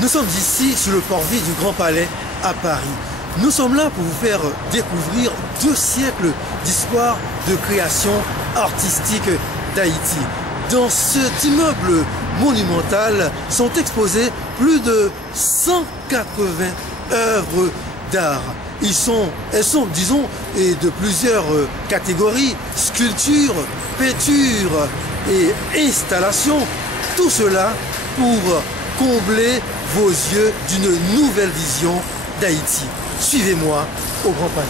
Nous sommes ici sur le parvis du Grand Palais à Paris. Nous sommes là pour vous faire découvrir 2 siècles d'histoire de création artistique d'Haïti. Dans cet immeuble monumental sont exposées plus de 180 œuvres d'art. Elles sont, disons, de plusieurs catégories, sculptures, peintures et installations. Tout cela pour combler vos yeux d'une nouvelle vision d'Haïti. Suivez-moi au Grand Palais.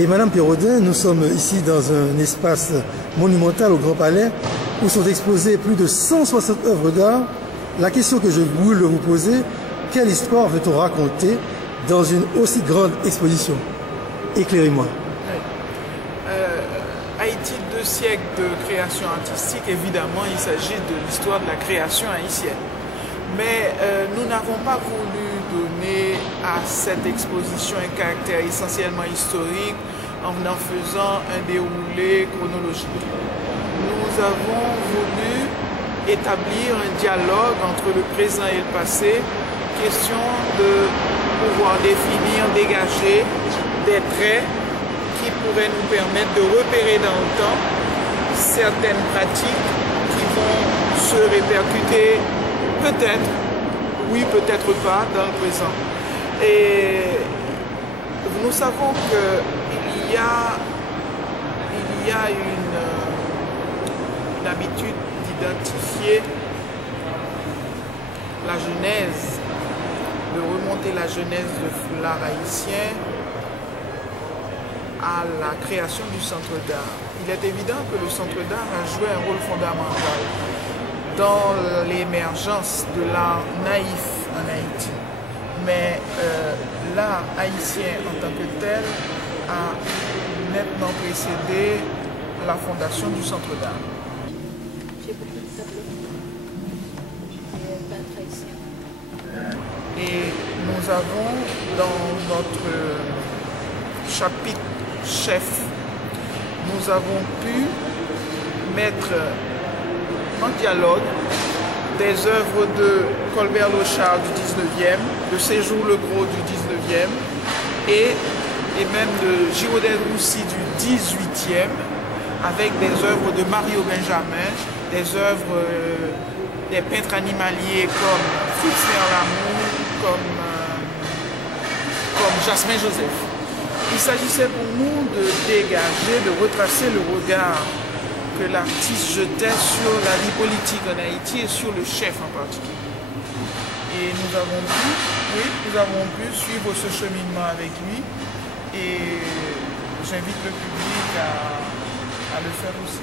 Et Madame Pérodin, nous sommes ici dans un espace monumental au Grand Palais où sont exposées plus de 160 œuvres d'art. La question que je voulais vous poser, quelle histoire veut-on raconter dans une aussi grande exposition? Éclairez-moi. Haïti, 2 siècles de création artistique, évidemment, il s'agit de l'histoire de la création haïtienne. Mais nous n'avons pas voulu donner à cette exposition un caractère essentiellement historique en faisant un déroulé chronologique. Nous avons voulu établir un dialogue entre le présent et le passé, question de pouvoir définir, dégager des traits qui pourraient nous permettre de repérer dans le temps certaines pratiques qui vont se répercuter peut-être, oui, peut-être pas, dans le présent. Et nous savons qu'il y a une habitude d'identifier la genèse, de remonter la genèse de l'art haïtien à la création du centre d'art. Il est évident que le centre d'art a joué un rôle fondamental dans l'émergence de l'art naïf en Haïti. Mais l'art haïtien en tant que tel a nettement précédé la fondation du centre d'art. J'ai beaucoup de tableaux. Et nous avons dans notre chapitre chef, nous avons pu mettre en dialogue des œuvres de Colbert Lochard du 19e, de Séjour Le Gros du 19e et même de Giraudet Roussy du 18e, avec des œuvres de Mario Benjamin, des œuvres des peintres animaliers comme Fritz Lamour, comme Jasmin Joseph. Il s'agissait pour nous de dégager, de retracer le regard que l'artiste jetait sur la vie politique en Haïti et sur le chef en particulier. Et nous avons pu suivre ce cheminement avec lui et j'invite le public à le faire aussi.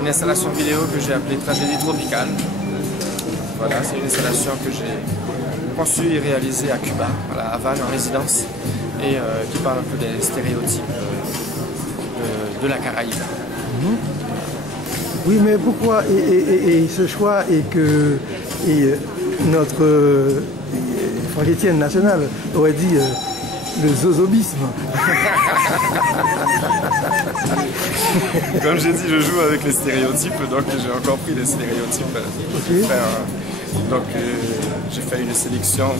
Une installation vidéo que j'ai appelée Tragédie tropicale. Voilà, c'est une installation que j'ai conçue et réalisée à Cuba, à Havane, en résidence, et qui parle un peu des stéréotypes de la Caraïbe. Oui, mais pourquoi et ce choix et que notre Franck Etienne national aurait dit le zozobisme? Comme j'ai dit, je joue avec les stéréotypes, donc j'ai encore pris les stéréotypes. Okay. Donc j'ai fait une sélection,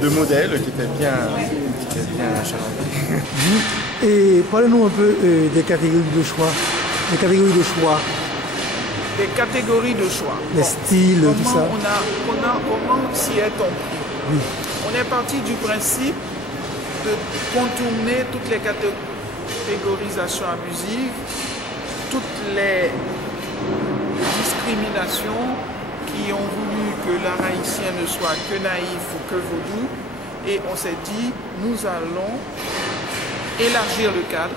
de modèles qui étaient bien achalandés. Et parlez-nous un peu des catégories de choix. Des catégories de choix. Des catégories de choix. Les styles, tout ça. Comment s'y est-on pris? Oui. On est parti du principe de contourner toutes les catégorisations abusives, toutes les discriminations qui ont voulu que l'art haïtien ne soit que naïf ou que vaudou. Et on s'est dit, nous allons élargir le cadre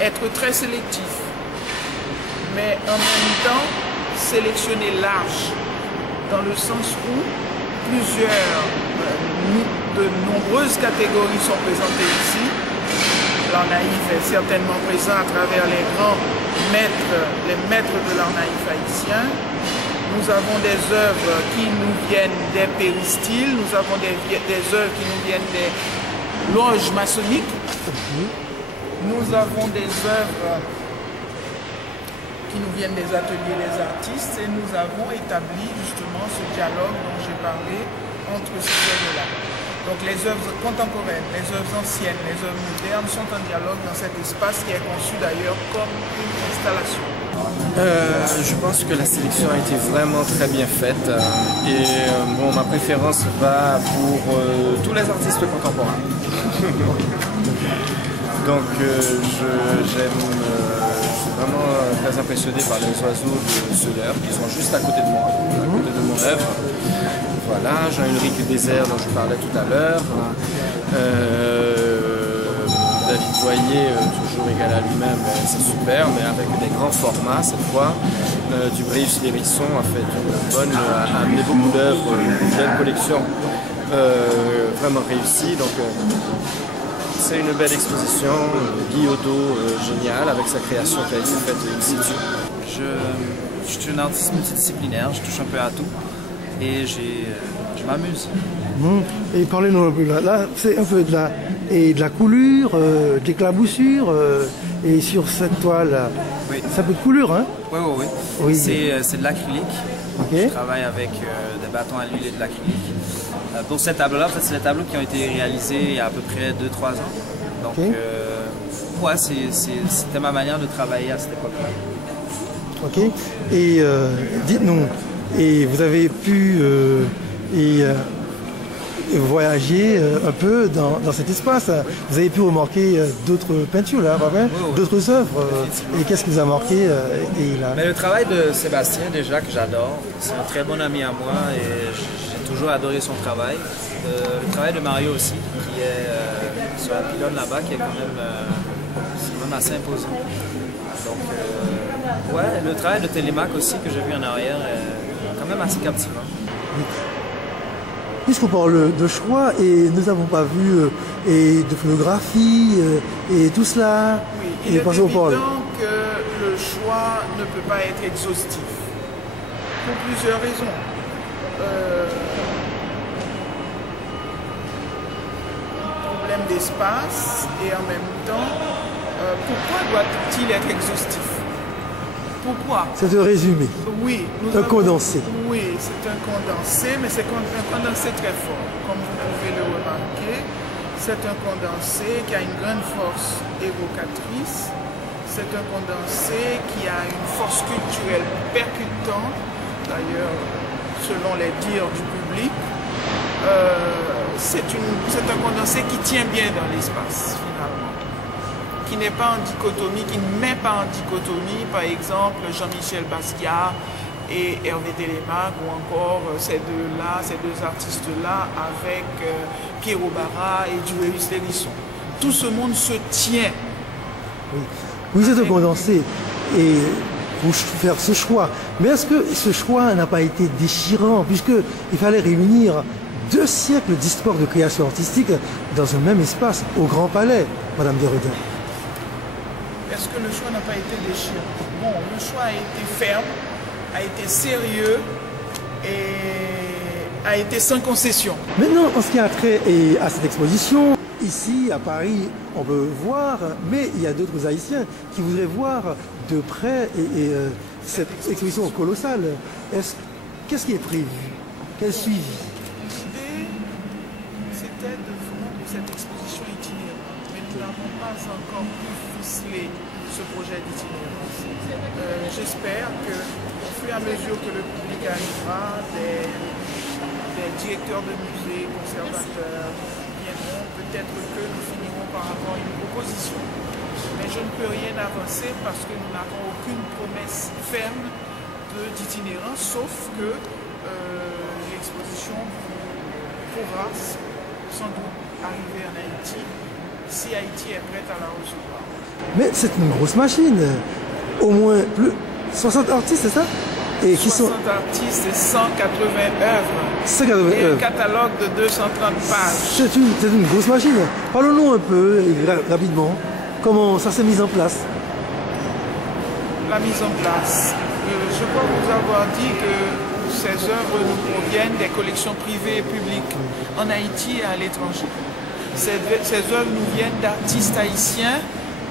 être très sélectif, mais en même temps sélectionner large, dans le sens où de nombreuses catégories sont présentées ici. L'art naïf est certainement présent à travers les grands maîtres, les maîtres de l'art naïf haïtien. Nous avons des œuvres qui nous viennent des péristyles, nous avons des œuvres qui nous viennent des loges maçonniques. Nous avons des œuvres qui nous viennent des ateliers des artistes et nous avons établi justement ce dialogue dont j'ai parlé entre ces œuvres-là. Donc les œuvres contemporaines, les œuvres anciennes, les œuvres modernes sont en dialogue dans cet espace qui est conçu d'ailleurs comme une installation. Je pense que la sélection a été vraiment très bien faite et bon, ma préférence va pour tous les artistes contemporains. Donc je suis vraiment très impressionné par les oiseaux de Soler qui sont juste à côté de moi, à côté de mon œuvre. Voilà, Jean-Ulrich Désert dont je parlais tout à l'heure. David Boyer, toujours égal à lui-même, c'est super, mais avec des grands formats cette fois. Dubrius Lérisson a amené beaucoup d'œuvres, une belle collection vraiment réussie. Donc c'est une belle exposition. Guy Odo, génial, avec sa création qui a été faite in situ. Je suis un artiste multidisciplinaire, je touche un peu à tout et je m'amuse. Et parlez-nous un peu là, c'est un peu de la coulure, de l'éclaboussure, et sur cette toile, oui. C'est un peu de coulure, hein? Oui. C'est de l'acrylique. Okay. Je travaille avec des bâtons à l'huile et de l'acrylique. Pour ces tableaux-là, en fait, c'est des tableaux qui ont été réalisés il y a à peu près 2-3 ans. Donc, okay. Ouais, c'était ma manière de travailler à cette époque-là. Ok. Et dites-nous, et vous avez pu voyager un peu dans cet espace. Vous avez pu remarquer d'autres peintures, là, oui. D'autres œuvres. Et qu'est-ce qui vous a marqué là? Mais le travail de Sébastien, déjà, que j'adore. C'est un très bon ami à moi et j'ai toujours adoré son travail. Le travail de Mario aussi, qui est sur la pylône là-bas, qui est quand même assez imposant. Donc, ouais, le travail de Télémaque aussi, que j'ai vu en arrière, est quand même assez captivant. Puisqu'on parle de choix, et nous n'avons pas vu de photographie et tout cela. Oui, il est évident que le choix ne peut pas être exhaustif, pour plusieurs raisons. Problème d'espace, et en même temps, pourquoi doit-il être exhaustif? Pourquoi? C'est un résumé. Oui. Un condensé. Oui, c'est un condensé, mais c'est un condensé très fort. Comme vous pouvez le remarquer, c'est un condensé qui a une grande force évocatrice. C'est un condensé qui a une force culturelle percutante, d'ailleurs, selon les dires du public. C'est un condensé qui tient bien dans l'espace, finalement. Qui n'est pas en dichotomie, qui ne met pas en dichotomie, par exemple, Jean-Michel Basquiat et Hervé Télémaque, ou encore ces deux artistes-là, avec Pierrot Barra et Duréus Lérisson. Tout ce monde se tient. Oui, c'est un condensé, et pour faire ce choix. Mais est-ce que ce choix n'a pas été déchirant, puisqu'il fallait réunir 2 siècles d'histoire de création artistique dans un même espace, au Grand Palais, Madame Desredins? Est-ce que le choix n'a pas été déchirant? Bon, le choix a été ferme, a été sérieux et a été sans concession. Maintenant, en ce qui a trait à cette exposition, ici à Paris, on peut voir, mais il y a d'autres Haïtiens qui voudraient voir de près cette exposition colossale. Qu'est-ce qui est prévu? Quel suivi? L'idée, c'était de rendre cette exposition itinérante, mais nous n'avons pas encore pu ficeler ce projet d'itinérance. J'espère qu'au fur et à mesure que le public arrivera, des directeurs de musées, conservateurs viendront, peut-être que nous finirons par avoir une proposition. Mais je ne peux rien avancer parce que nous n'avons aucune promesse ferme d'itinérance, sauf que l'exposition pourra sans doute arriver en Haïti si Haïti est prête à la recevoir. Mais c'est une grosse machine. Au moins 60 artistes, c'est ça? Et qui 60 artistes et 180 œuvres. 180 Et un œuvres. catalogue de 230 pages. C'est une grosse machine. Parlons-nous un peu, rapidement, comment ça s'est mis en place. La mise en place. Je crois vous avoir dit que ces œuvres nous proviennent des collections privées et publiques en Haïti et à l'étranger. Ces œuvres nous viennent d'artistes haïtiens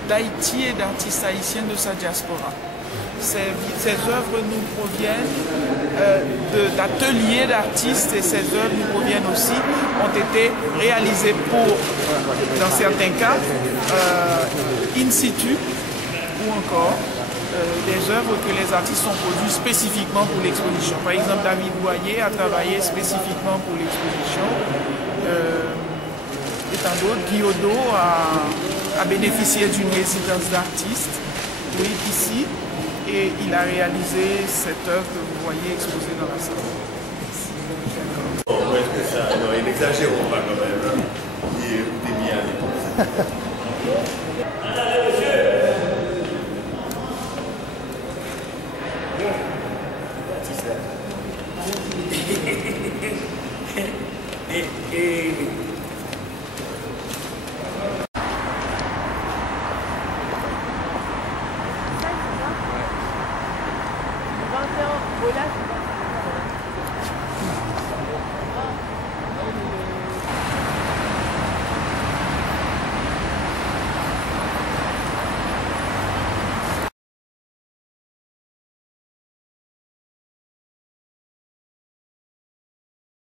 d'Haïti et d'artistes haïtiens de sa diaspora. Ces œuvres nous proviennent d'ateliers d'artistes et ces œuvres nous proviennent aussi, ont été réalisées dans certains cas, in situ ou encore des œuvres que les artistes ont produites spécifiquement pour l'exposition. Par exemple, David Boyer a travaillé spécifiquement pour l'exposition. Et tant d'autres, Guyodo a bénéficié d'une résidence d'artiste, oui, ici, et il a réalisé cette œuvre que vous voyez exposée dans la salle. Bon, ouais, c'est ça. Non, il exagère pas quand même. Il est bien. Voilà.